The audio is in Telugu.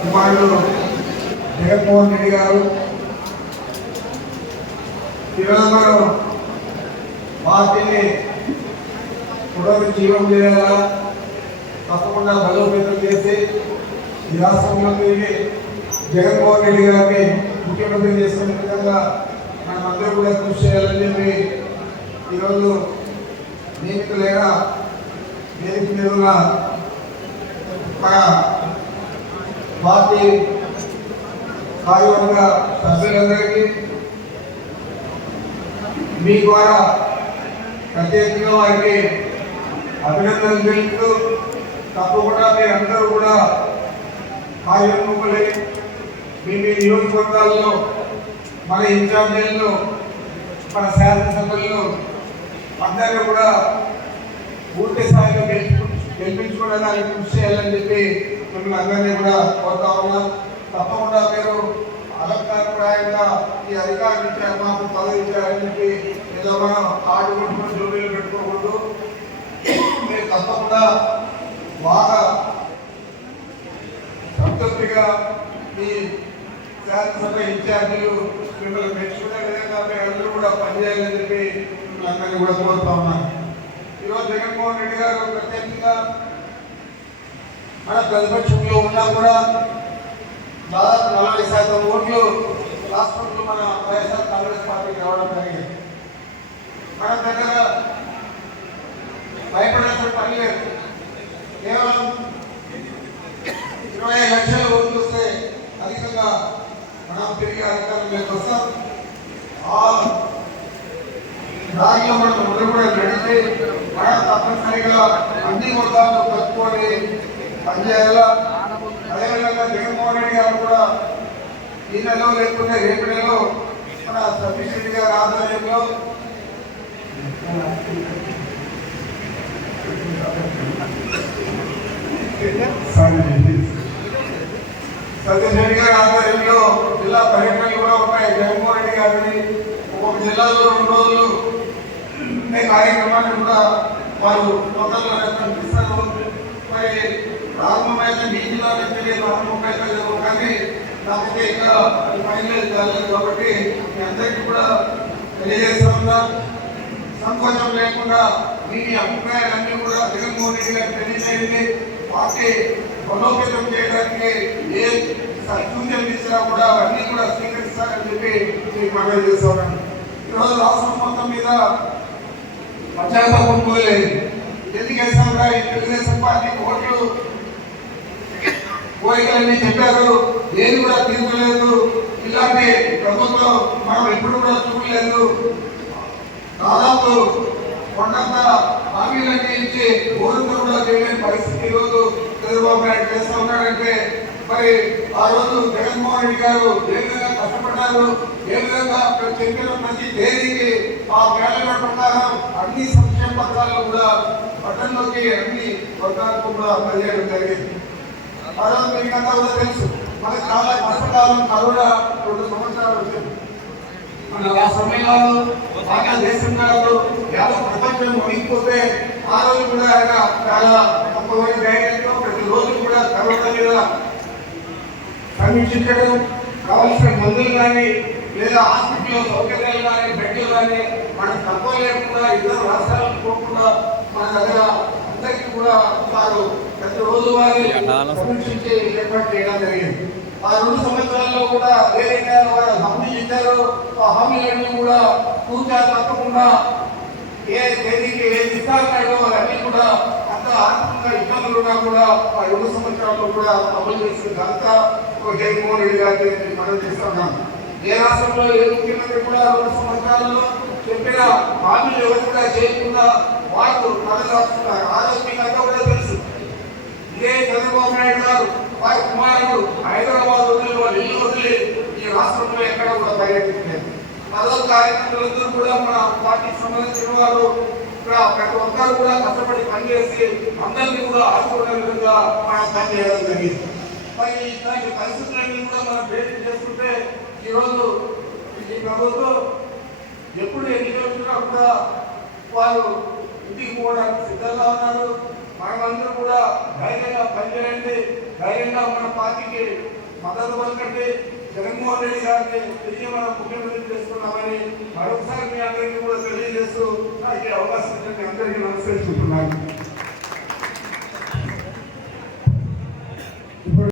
కుమారుడు జగన్మోహన్ రెడ్డి గారు పిల్లలను పార్టీని పునరు జీవం చేయాలా తప్పకుండా బలోపేతం చేసి ఈ రాష్ట్రంలో తిరిగి జగన్మోహన్ రెడ్డి గారిని ముఖ్యమంత్రి చేసుకునే విధంగా మనమందరూ కూడా కృషి చేయాలని చెప్పి ఈరోజు నియమితులైన వేదిక మీద పార్టీ కార్యవర్గ సభ్యులందరికీ మీ ద్వారా ప్రత్యేకంగా వారికి అభినందనలు తెలుపుతూ తప్పకుండా మీ అందరూ కూడా కార్యక్రమలే మీ మీ నియోజకవర్గాల్లో మన ఇన్ఛార్జీల్లో మన శాసనసభల్లో అందరూ కూడా పూర్తి స్థాయిలో గెలిపించుకోవడానికి కృషి చేయాలని చెప్పి మిమ్మల్ని అందరినీ కూడా కోరుతా ఉన్నా తప్పకుండా మీరు అలంకారప్రాయంగా ఈ అధికారం ఇచ్చారు మాకు పదవి చెప్పి ఏదో మనం కార్డు పెట్టుకుని జోబీలు పెట్టుకోకూడదు మీరు తప్పకుండా బాగా సంతృప్తిగా మీ శాసనసభ ఇన్ఛార్జీలు మిమ్మల్ని మెచ్చుకునే విధంగా మీ అందరూ కూడా పనిచేయాలని చెప్పి మిమ్మల్ని అందరినీ కూడా కోరుతా ఉన్నాను ఈరోజు జగన్మోహన్ రెడ్డి గారు ప్రత్యేకంగా మన ప్రతిపక్షంలో ఉన్నా కూడా దాదాపు నలభై శాతం ఓట్లు రాష్ట్రంలో మన వైఎస్ఆర్ కాంగ్రెస్ పార్టీకి రావడం జరిగింది మన దగ్గర భయపడాల్సిన పని లేదు కేవలం ఇరవై లక్షల ఓట్లు వస్తే అధికంగా మనం తిరిగి అధికారంలోకి వస్తాం దానిలో మనం ఉండకూడదు నడిచి మనం తప్పనిసరిగా అన్ని వర్గాలను కట్టుకొని పనిచేయాలా అదేవిధంగా జగన్మోహన్ రెడ్డి గారు కూడా ఈ నెలలో లేకుంటే రేపు నెలలో మన సతీష్ రెడ్డి గారి ఆధ్వర్యంలో సతీష్ రెడ్డి గారి ఆధ్వర్యంలో జిల్లా పర్యటనలు కూడా ఉన్నాయి జగన్మోహన్ రెడ్డి గారిని ఒక్కొక్క జిల్లాలో రెండు రోజులు కార్యక్రమాన్ని కూడా వారు మొదలు కనిపిస్తారు మరి ప్రారంభమైన నీటిలో నుంచి నేను ముప్పై తొమ్మిది కానీ కాకపోతే ఇంకా ఫైనల్ కాలేదు కాబట్టి మీ అందరికీ కూడా తెలియజేస్తా సంకోచం లేకుండా మీ అభిప్రాయాలన్నీ కూడా జగన్మోహన్ రెడ్డి గారికి తెలియజేయండి పార్టీ బలోపేతం చేయడానికి ఏ సూచనలు ఇచ్చినా కూడా అవన్నీ కూడా స్వీకరిస్తారని చెప్పి మీకు మనవి చేస్తాను ఈరోజు రాష్ట్రం మొత్తం మీద పశ్చాత్తాపం పోలేదు ఎందుకు వేసాం తెలుగుదేశం పార్టీకి ఓటు కోరికలన్నీ చెప్పారు ఏది కూడా తీర్చలేదు ఇలాంటి ప్రభుత్వం మనం ఎప్పుడు కూడా చూడలేదు దాదాపు కొండంత హామీలన్నీ ఇచ్చి ఓరుతో కూడా చేయలేని పరిస్థితి ఈరోజు చంద్రబాబు నాయుడు చేస్తూ ఉన్నాడంటే మరి ఆ రోజు జగన్మోహన్ రెడ్డి గారు ఏ విధంగా కష్టపడ్డారు ఏ విధంగా చెప్పిన ప్రతి తేదీకి ఆ క్యాలెండర్ ప్రకారం అన్ని సంక్షేమ పథకాలు కూడా పట్టణంలోకి అన్ని వర్గాలకు కూడా అందజేయడం జరిగింది పడవ తెలుసు మనకు చాలా కష్టకాలం కరోనా రెండు సంవత్సరాలు మన ఆ సమయంలో బాగా దేశంలో యావత్ ప్రపంచం మునిగిపోతే ఆ రోజు కూడా ఆయన చాలా తక్కువ ధైర్యంతో ప్రతి రోజు కూడా కరోనా మీద సమీక్షించడం కావలసిన మందులు కానీ లేదా హాస్పిటల్లో సౌకర్యాలు కానీ బెడ్లు కానీ మనకు తక్కువ లేకుండా ఇతర రాష్ట్రాలకు పోకుండా మన దగ్గర అందరికీ వారు ప్రతిరోజు వారి సమీక్షించే ఏర్పాటు చేయడం జరిగింది ఆ రెండు సంవత్సరాల్లో కూడా ఏదైతే వారు హామీ ఇచ్చారో ఆ హామీలన్నీ కూడా పూర్తిగా తప్పకుండా ఏ తేదీకి ఏ ఇస్తారో అవన్నీ కూడా అంత ఆర్థికంగా ఇబ్బందులుగా కూడా ఆ రెండు సంవత్సరాల్లో కూడా అమలు చేసిన ఘనత జగన్మోహన్ రెడ్డి గారికి మనం చేస్తున్నాం ఏ రాష్ట్రంలో ఏ ముఖ్యమంత్రి కూడా రెండు సంవత్సరాల్లో చెప్పిన హామీలు ఎవరు కూడా చేయకుండా వాళ్ళు తల నాయకుడు హైదరాబాద్ వదిలి వాళ్ళు ఇల్లు వదిలి ఈ రాష్ట్రంలో ఎక్కడ కూడా పర్యటించలేదు పదవ కార్యకర్తలందరూ కూడా మన పార్టీకి సంబంధించిన వారు ప్రతి ఒక్కరు కూడా కష్టపడి పనిచేసి అందరినీ కూడా ఆదుకునే విధంగా మనం పనిచేయడం జరిగింది మరి ఇలాంటి పరిస్థితులన్నీ కూడా మనం భేటీ చేసుకుంటే ఈరోజు ఈ ప్రభుత్వం ఎప్పుడు ఎన్ని రోజులు కూడా వాళ్ళు ఇంటికి పోవడానికి సిద్ధంగా ఉన్నారు మనమందరూ కూడా ధైర్యంగా పనిచేయండి ధైర్యంగా మన పార్టీకి మద్దతు పలకండి జగన్మోహన్ రెడ్డి గారిని తిరిగి మనం ముఖ్యమంత్రి చేస్తున్నామని మరొకసారి మీ అందరికీ కూడా తెలియజేస్తూ నాకు అవకాశం అందరికీ నమస్కరిస్తున్నాను